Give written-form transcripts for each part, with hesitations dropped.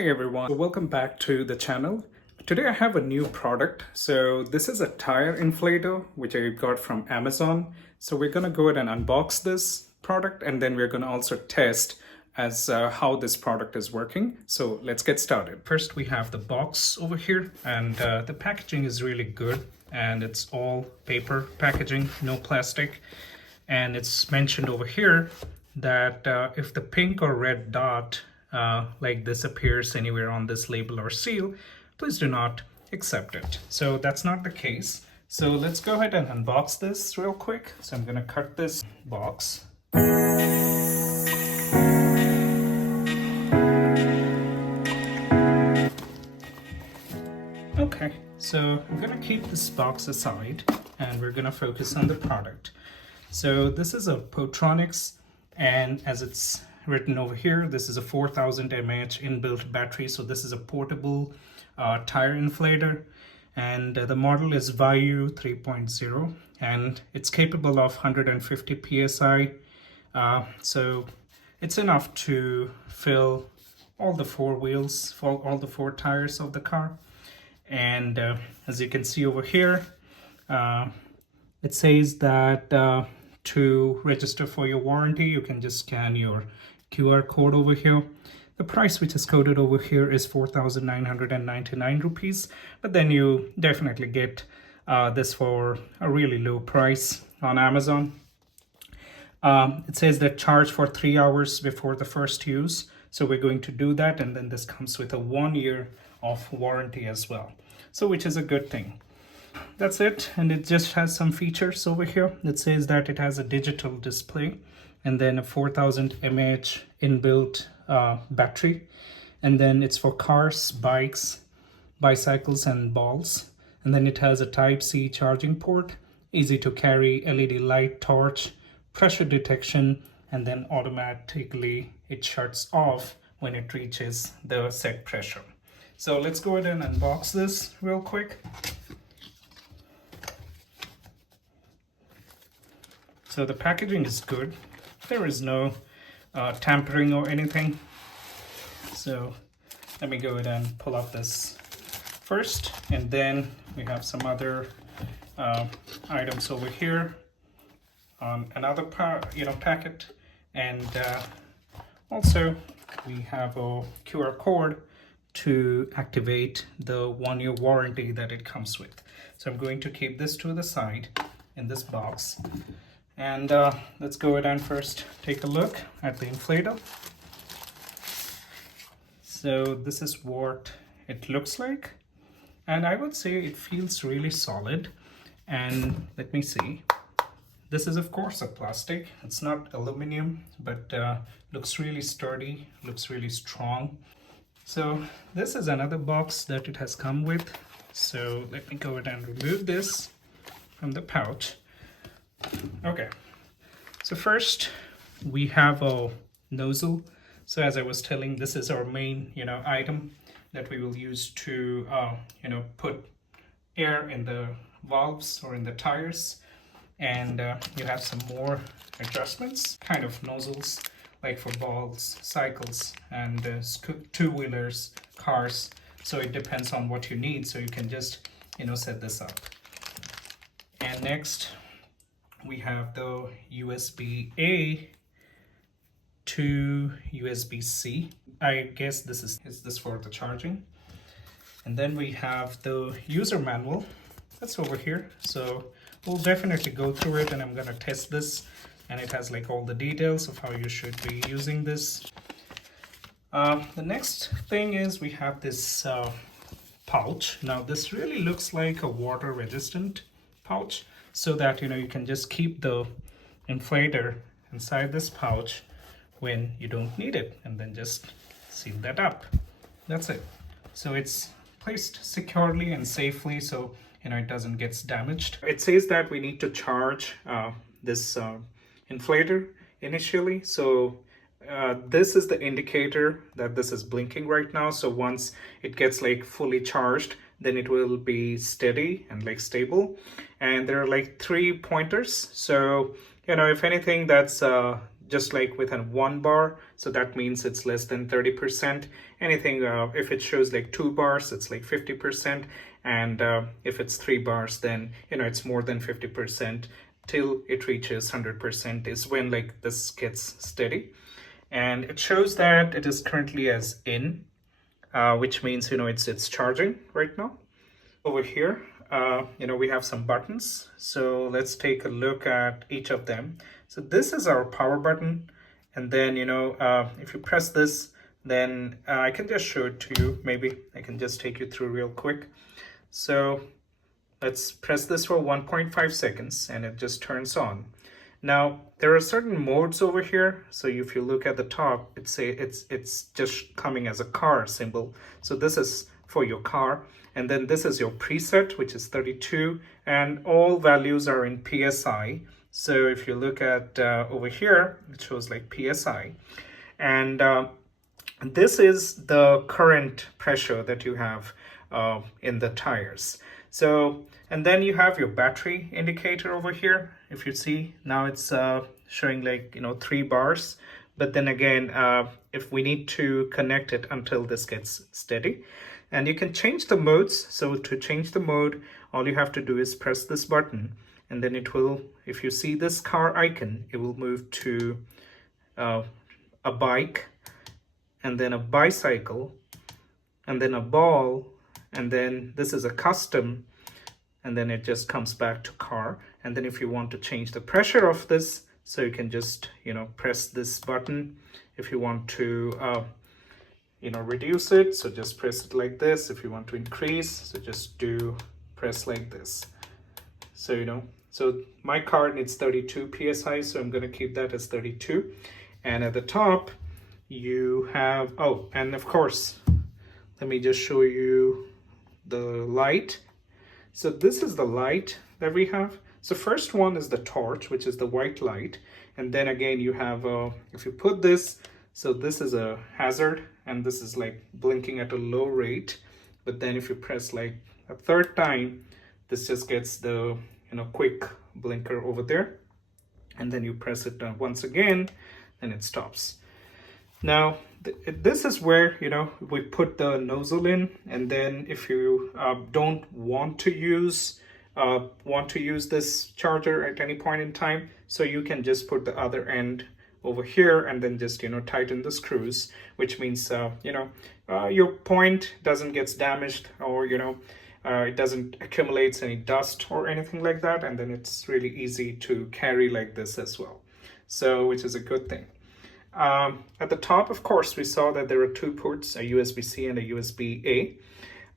Hi everyone, welcome back to the channel. Today I have a new product. So this is a tire inflator which I got from Amazon. So we're gonna go ahead and unbox this product, and then we're gonna also test as how this product is working. So let's get started. First we have the box over here, and the packaging is really good, and it's all paper packaging, no plastic. And it's mentioned over here that if the pink or red dot like this appears anywhere on this label or seal, please do not accept it. So that's not the case. So let's go ahead and unbox this real quick. So I'm gonna cut this box. Okay, so I'm gonna keep this box aside and we're gonna focus on the product. So this is a Portronics, and as it's written over here, this is a 4000 mAh inbuilt battery. So this is a portable tire inflator, and the model is VAYU 3.0, and it's capable of 150 psi. So it's enough to fill all the four wheels, for all the four tires of the car. And as you can see over here, it says that to register for your warranty, you can just scan your QR code over here. The price which is coded over here is 4,999 rupees, but then you definitely get this for a really low price on Amazon. It says that charge for 3 hours before the first use. So we're going to do that, and then this comes with a 1 year of warranty as well. So which is a good thing. That's it, and it just has some features over here. It says that it has a digital display, and then a 4000 mAh inbuilt battery, and then it's for cars, bikes, bicycles, and balls. And then it has a Type-C charging port, easy to carry LED light, torch, pressure detection, and then automatically it shuts off when it reaches the set pressure. So let's go ahead and unbox this real quick. So the packaging is good. There is no tampering or anything. So let me go ahead and pull up this first, and then we have some other items over here on another packet, and also we have a QR code to activate the 1 year warranty that it comes with. So I'm going to keep this to the side in this box. And let's go ahead and first take a look at the inflator. So this is what it looks like, and I would say it feels really solid. And let me see, this is of course a plastic, it's not aluminum, but looks really sturdy, looks really strong. So this is another box that it has come with. So let me go ahead and remove this from the pouch. Okay, so first we have a nozzle. So as I was telling, this is our main item that we will use to put air in the valves or in the tires. And you have some more adjustments, kind of nozzles, like for balls, cycles, and two-wheelers, cars. So it depends on what you need, so you can just set this up. And next we have the USB-A to USB-C. I guess this is this for the charging. And then we have the user manual that's over here. So we'll definitely go through it, and I'm gonna test this, and it has like all the details of how you should be using this. The next thing is we have this pouch. Now this really looks like a water resistant pouch, so that you can just keep the inflator inside this pouch when you don't need it, and then just seal that up. That's it. So it's placed securely and safely, so it doesn't get damaged. It says that we need to charge this inflator initially. So this is the indicator that this is blinking right now. So once it gets like fully charged, then it will be steady and like stable. And there are like 3 pointers. So if anything that's just like with a 1 bar, so that means it's less than 30%. Anything, if it shows like 2 bars, it's like 50%. And if it's 3 bars, then, you know, it's more than 50%. Till it reaches 100% is when like this gets steady. And it shows that it is currently as in, which means, you know, it's charging right now. Over here, you know, we have some buttons. So let's take a look at each of them. So this is our power button. And then, you know, if you press this, then I can just show it to you. Maybe I can just take you through real quick. So let's press this for 1.5 seconds and it just turns on. Now, there are certain modes over here. So if you look at the top, it's just coming as a car symbol. So this is for your car. And then this is your preset, which is 32. And all values are in PSI. So if you look at over here, it shows like PSI. And this is the current pressure that you have in the tires. So, and then you have your battery indicator over here. If you see, now it's showing like, you know, 3 bars. But then again, if we need to connect it until this gets steady. And you can change the modes. So to change the mode, all you have to do is press this button. And then it will, if you see this car icon, it will move to a bike, and then a bicycle, and then a ball, and then this is a custom, and then it just comes back to car. And then if you want to change the pressure of this, so you can just, you know, press this button. If you want to, you know, reduce it, so just press it like this. If you want to increase, so just press like this. So, you know, so my car needs 32 PSI, so I'm going to keep that as 32. And at the top, you have, oh, and of course, let me just show you the light. So this is the light that we have. So first one is the torch, which is the white light. And then again, you have, if you put this, so this is a hazard, and this is like blinking at a low rate. But then if you press like a 3rd time, this just gets the, you know, quick blinker over there. And then you press it once again, and it stops. Now, this is where, you know, we put the nozzle in. And then if you don't want to use this charger at any point in time, so you can just put the other end over here and then just, you know, tighten the screws, which means, you know, your point doesn't get damaged, or, you know, it doesn't accumulates any dust or anything like that. And then it's really easy to carry like this as well. So, which is a good thing. At the top, of course, we saw that there are 2 ports, a USB-C and a USB-A.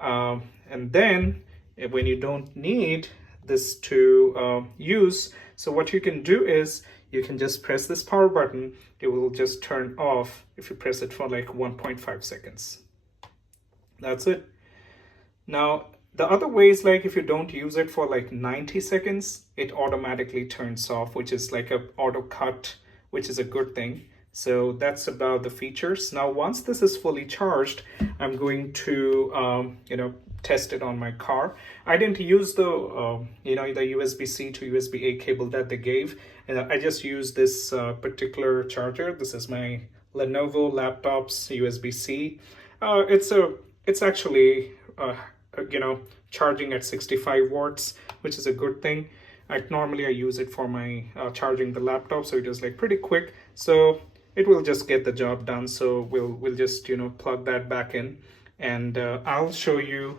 And then when you don't need this to use, so what you can do is you can just press this power button. It will just turn off if you press it for like 1.5 seconds. That's it. Now, the other way is like if you don't use it for like 90 seconds, it automatically turns off, which is like a auto cut, which is a good thing. So that's about the features. Now, once this is fully charged, I'm going to, you know, test it on my car. I didn't use the, you know, the USB-C to USB-A cable that they gave. And I just used this particular charger. This is my Lenovo laptop's USB-C. It's actually, you know, charging at 65 watts, which is a good thing. Normally I use it for my charging the laptop, so it is like pretty quick. So it will just get the job done. So we'll just, you know, plug that back in, and I'll show you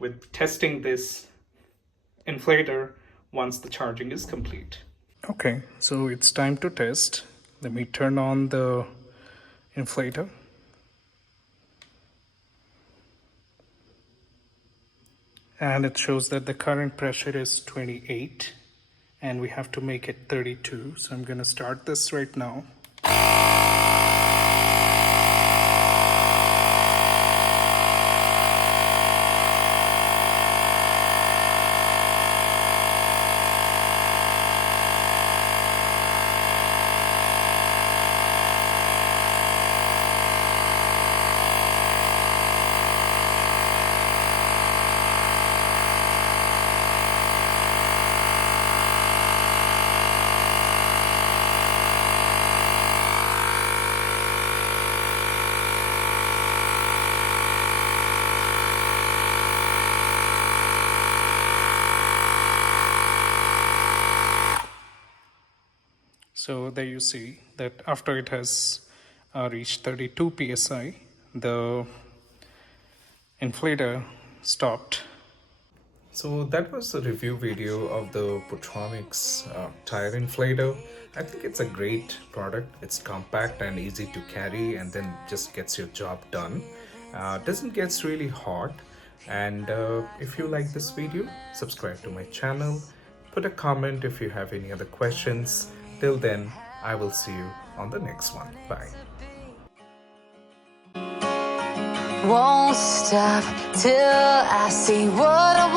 with testing this inflator once the charging is complete. Okay, so it's time to test. Let me turn on the inflator. And it shows that the current pressure is 28 and we have to make it 32. So I'm going to start this right now. So there you see that after it has reached 32 psi, the inflator stopped. So that was a review video of the Portronics tire inflator. I think it's a great product. It's compact and easy to carry and then just gets your job done. Doesn't get really hot. And if you like this video, subscribe to my channel. Put a comment if you have any other questions. Till then, I will see you on the next one. Bye. Won't stop till I see what I